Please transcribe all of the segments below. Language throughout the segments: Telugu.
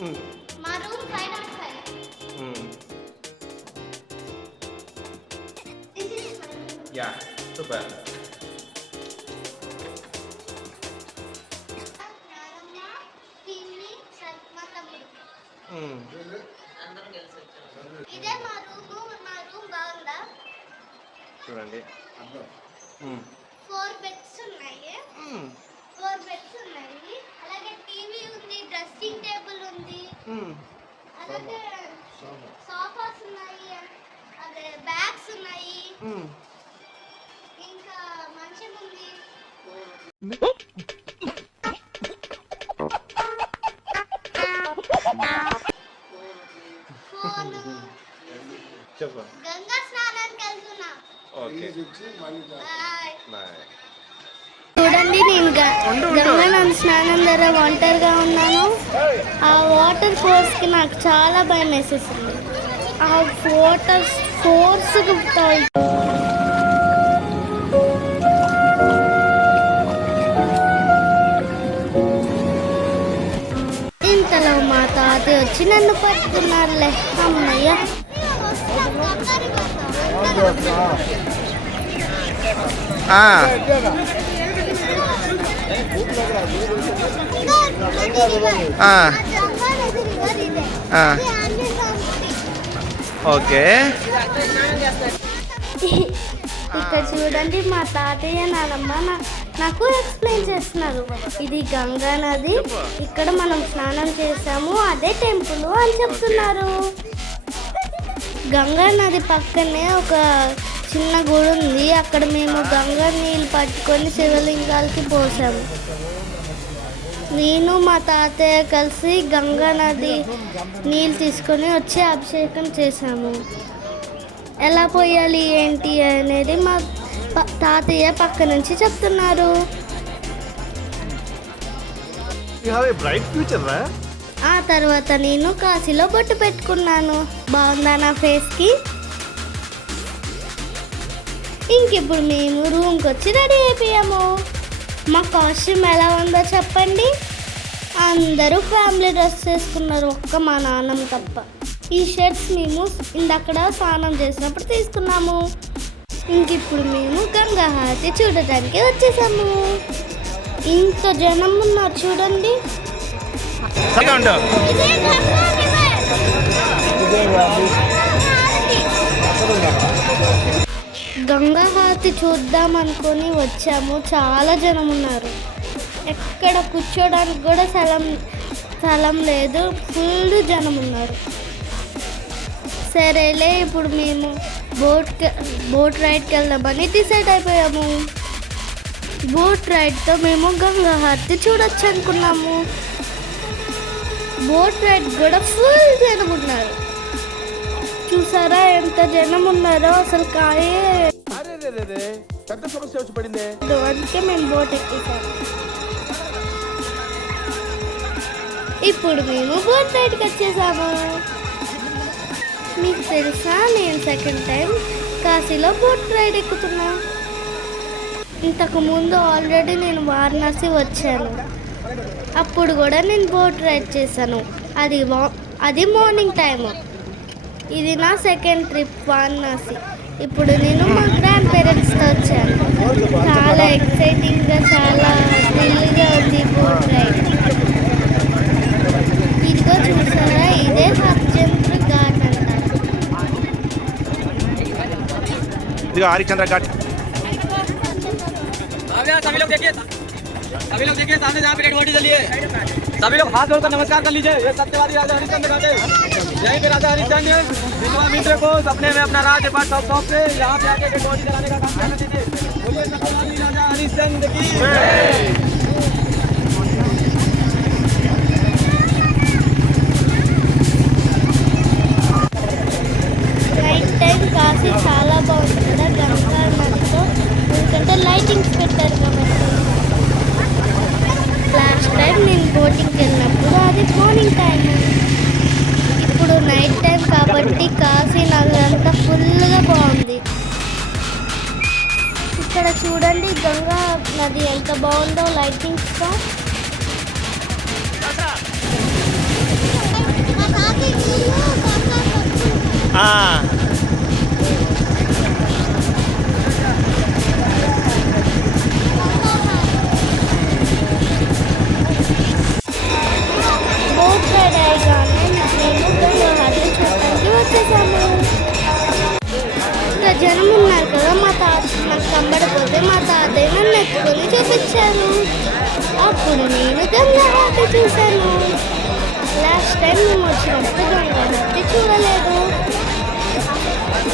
మా room 505. This is my room. Yeah, super. నానమ్మ, పిన్ని, మా తమ్ముడు. ఇదే మా రూమ్. మా రూమ్ బాగుందా? చూడండి. 4 బెడ్స్ ఉన్నాయి. 4 బెడ్స్ ఉన్నాయి. అలాగే టీవీ ఉంది, డ్రెస్సింగ్ టేబుల్ ఉంది. అలాగే సోఫాస్ ఉన్నాయి. అదే బ్యాగ్స్ ఉన్నాయి. ఇంకా మంచం ఉంది. ఫోన్. చెప్పు. గంగా స్నానానికి వెళ్తున్నా. ఓకే. బాయ్. బాయ్. చూడండి, నేను గంగా స్నానం దగ్గర ఒంటరిగా ఉన్నాను. ఆ వాటర్ ఫోర్స్కి నాకు చాలా భయం వేసేసింది. ఆ వాటర్ ఫోర్స్కి ఇంతలో మా తాతయ్య వచ్చి నన్ను పట్టుకున్నారులే. అమ్మయ్య. ఓకే. ఇక్కడ చూడండి, మా తాతయ్య నానమ్మ నాకు ఎక్స్ప్లెయిన్ చేస్తున్నారు. ఇది గంగా నది, ఇక్కడ మనం స్నానం చేసాము, అదే టెంపుల్ అని చెప్తున్నారు. గంగా నది పక్కనే ఒక చిన్న గుడి ఉంది. అక్కడ మేము గంగా నీళ్ళు పట్టుకొని శివలింగాలకి పోసాము. నేను మా తాతయ్య కలిసి గంగా నది నీళ్ళు తీసుకొని వచ్చి అభిషేకం చేశాము. ఎలా పోయాలి ఏంటి అనేది మా తాతయ్య పక్క నుంచి చెప్తున్నారు. ఆ తర్వాత నేను కాశీలో బొట్టు పెట్టుకున్నాను. బాగుందా నా ఫేస్కి? ఇంకిప్పుడు మేము రూమ్కి వచ్చి రెడీ అయిపోయాము. మా కాస్ట్యూమ్ ఎలా ఉందో చెప్పండి. అందరూ ఫ్యామిలీ డ్రెస్ చేసుకున్నారు, ఒక్క మా నాన్నమ్మ తప్ప. ఈ షర్ట్స్ మేము ఇందక్కడ స్నానం చేసినప్పుడు తీసుకున్నాము. ఇంకిప్పుడు మేము గంగా హారతి చూడటానికి వచ్చేసాము. ఇంత జనం ఉన్నారు చూడండి. గంగా హారతి చూద్దాం అనుకొని వచ్చాము. చాలా జనం ఉన్నారు. ఎక్కడ కూర్చోడానికి కూడా స్థలం లేదు. ఫుల్ జనం ఉన్నారు. సరేలే, ఇప్పుడు మేము బోట్ రైడ్కి వెళ్దామని డిసైడ్ అయిపోయాము. బోట్ రైడ్తో మేము గంగా హారతి చూడొచ్చు అనుకున్నాము. బోట్ రైడ్ కూడా ఫుల్ జనం ఉన్నారు. చూసారా ఎంత జనం ఉన్నారో అసలు కాయే. అందుకే మేము బోట్ ఎక్కేసాము. ఇప్పుడు మేము బోట్ రైడ్కి వచ్చేసాము. మీకు తెలుసా, నేను సెకండ్ టైం కాశీలో బోట్ రైడ్ ఎక్కుతున్నా. ఇంతకుముందు ఆల్రెడీ నేను వారణాసి వచ్చాను. అప్పుడు కూడా నేను బోట్ రైడ్ చేశాను. అది మార్నింగ్ టైము. ఇది నా సెకండ్ ట్రిప్ వారణాసి. ఇప్పుడు నేను మా గ్రాండ్ పేరెంట్స్తో వచ్చాను. చాలా ఎక్సైటింగ్గా, చాలా థ్రిల్గా ఉంది బోట్ రైడ్. ఇదిగో చూసారా, ఇదే హరిశ్చంద్ర ఘాట్ అంటారు. ఇదిగో హరిశ్చంద్ర ఘాట్. सभी लोग देखिए सामने जहाँ पे डेड बॉडी चली है, सभी लोग हाथ जोड़कर नमस्कार कर लीजिए। ये सत्यवादी राजा हरिश्चंद्र घाट है। यहीं पे राजा हरिश्चंद्र विश्वामित्र को सपने में अपना राज्य पर टॉप पे यहाँ पे आके डेड बॉडी जलाने का काम करने दीजिए। बोलिए सत्यवादी राजा हरिश्चंद्र की जय। నైట్ టైం కాశీ చాలా బాగుంది కదా గంగా నదితో. ఎందుకంటే లైటింగ్స్ పెట్టారు కాబట్టి. లాస్ట్ టైం నేను బోటింగ్కి వెళ్ళినప్పుడు అది మార్నింగ్ టైం. ఇప్పుడు నైట్ టైం కాబట్టి కాశీ నగర్ అంతా ఫుల్గా బాగుంది. ఇక్కడ చూడండి గంగా నది ఎంత బాగుందో లైటింగ్స్తో. ఆ, బోట్ రైడ్ అయ్యగానే మేము గంగహాటి చూడటానికి వచ్చేసాము. ఇంకా జనం ఉన్నారు కదా, మా తాత నాకు కనబడిపోతే మా తాతయ్య నన్ను ఎత్తుకొని చూపించారు. అప్పుడు నేను గంగహాటి చూశాను. లాస్ట్ టైం మేము వచ్చినప్పుడు గంగహాటి చూడలేదు.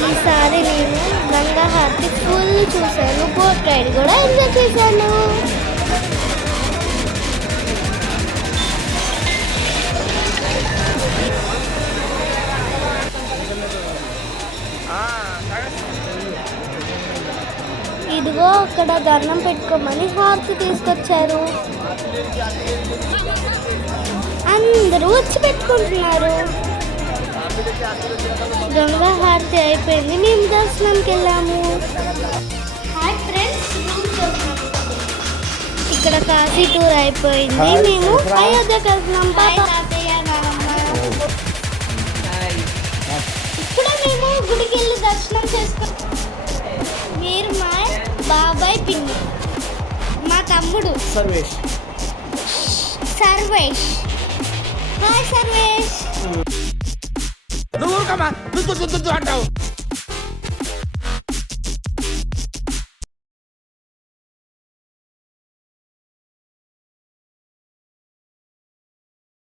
ఈసారి నేను గంగహాటి ఫుల్ చూశాను. బోట్ రైడ్ కూడా ఎంజాయ్ చేశాను. ఇదిగో అక్కడ దండం పెట్టుకోమని హారతి తీసుకొచ్చారు. అందరూ వచ్చి పెట్టుకుంటున్నారు. గంగా హారతి అయిపోయింది, మేము దర్శనంకి వెళ్ళాము. హాయ్ ఫ్రెండ్స్, ఇక్కడ కాశీ టూర్ అయిపోయింది. మేము అయోధ్యకి వెళ్తున్నాం. ఇప్పుడు మేము గుడికి వెళ్ళి దర్శనం చేసుకున్నాం. మీరు మా బాబాయ్ పిన్ని, మా తమ్ముడు సర్వేష్. హాయ్ సర్వేష్. నువ్వు అంటావు